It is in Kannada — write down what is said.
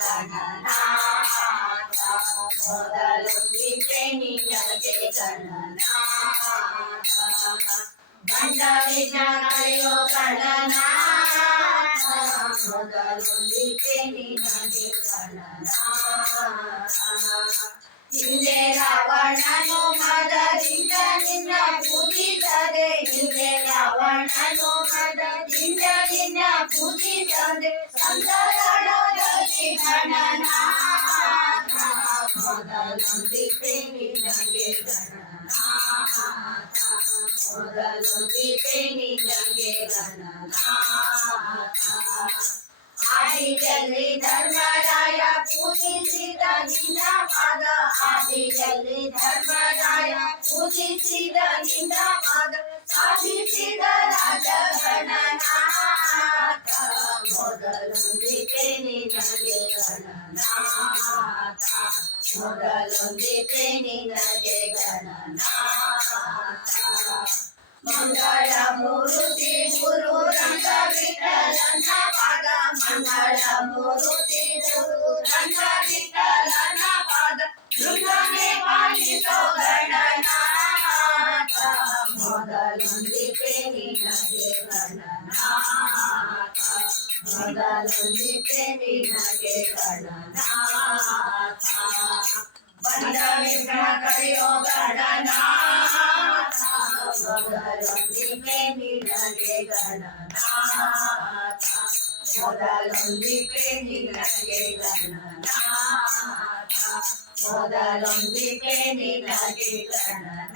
ಗಣನಾಥ ಮೊದಲೊಂದಿಗೆ ನಿನಗೆ ಗಣನಾಥ ಬಂದ ವಿಘ್ನ ಕಳೆಯೋ ಗಣನಾಥ ಮೊದಲೊಂದಿಗೆ ನಿನಗೆ ಗಣನಾಥ ಹಿಂದೆ ರಾವಣನು ಮದದಿಂದ ನಿನ್ನ ಪೂಜಿಸದೆ ಹಿಂದೆ ರಾವಣನು ಮದದಿಂದ ನಿನ್ನ ಪೂಜಿಸದೆ ಸಂತರಳದಲ್ಲಿ ಗಣನಾಥ ಮೊದಲೊಂದಿಗೆ ನಿನಗೆ ಗಣನಾಥ ಮೊದಲೊಂದಿಗೆ ನಿನಗೆ ಗಣನಾಥ ಆದಿಯಲ್ಲಿ ಧರ್ಮರಾಯ ಪೂಜಿಸಿದ ನಿನ್ನ ಪಾದ ಆದಿಯಲ್ಲಿ ಧರ್ಮರಾಯ ಪೂಜಿಸಿದ ನಿನ್ನ ಪಾದ ಸಾಧಿಸಿದ ರಾಜ ಗಣನಾಥ ಮೊದಲೊಂದಿಗೆ ನಿನಗೆ ಗಣನಾಥ ಮೊದಲೊಂದಿಗೆ ನಿನಗೆ ಗಣನಾಥ ಮಂಗಳ ಮೂರುತಿ ಗುರು ರಂಗ ವಿಠಲನ ಪಾದ ಮಂಗಳ ಮೂರುತಿ ಗುರು ರಂಗ ವಿಠಲನ ಪಾದ ಋಣನೆ ಪಾಲಿಸೋ ಗಣನಾಥ ಮೊದಲೊಂದಿಗೆ ನಿನಗೆ ಗಣನಾಥ ಮೊದಲೊಂದಿಗೆ ನಿನಗೆ ಗಣನಾಥ ಬಂದ ವಿಘ್ನ ಕಳೆಯೋ ಗಣನಾಥ ಮೊದಲೊಂದಿಗೆ ನಿನಗೆ ಗಣನಾಥ ಮೊದಲೊಂದಿಗೆ ನಿನಗೆ ಗಣನಾಥ ಮೊದಲೊಂದಿಗೆ ನಿನಗೆ ಗಣನಾಥ